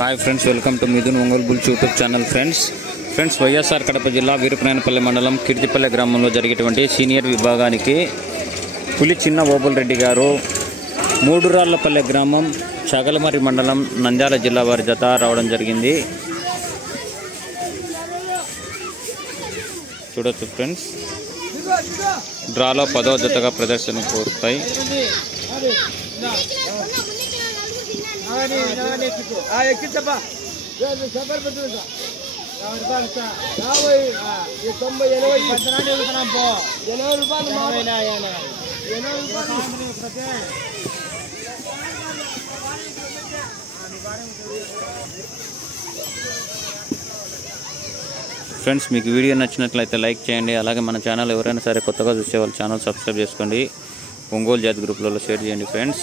Hi friends, welcome to Mithun Ongole bulls YouTube channel. Friends YSR Kadapa జిల్లా వీరపనేనపల్లి మండలం కీర్తిపల్లె గ్రామంలో జరిగేటువంటి సీనియర్ విభాగానికి పులి చిన్న ఓబుల్ రెడ్డి గారు మూడురాళ్లపల్లె గ్రామం చగలమరి మండలం నంద్యాల జిల్లా వారి జత రావడం జరిగింది. చూడొచ్చు ఫ్రెండ్స్, డ్రాలో 10వ జతగా ప్రదర్శన కోరుతాయి. ఫ్రెండ్స్, మీకు వీడియో నచ్చినట్లయితే లైక్ చేయండి. అలాగే మన ఛానల్ ఎవరైనా సరే కొత్తగా చూసే వాళ్ళు ఛానల్ సబ్స్క్రైబ్ చేసుకోండి. ఒంగోలు జాతి గ్రూప్లలో షేర్ చేయండి ఫ్రెండ్స్.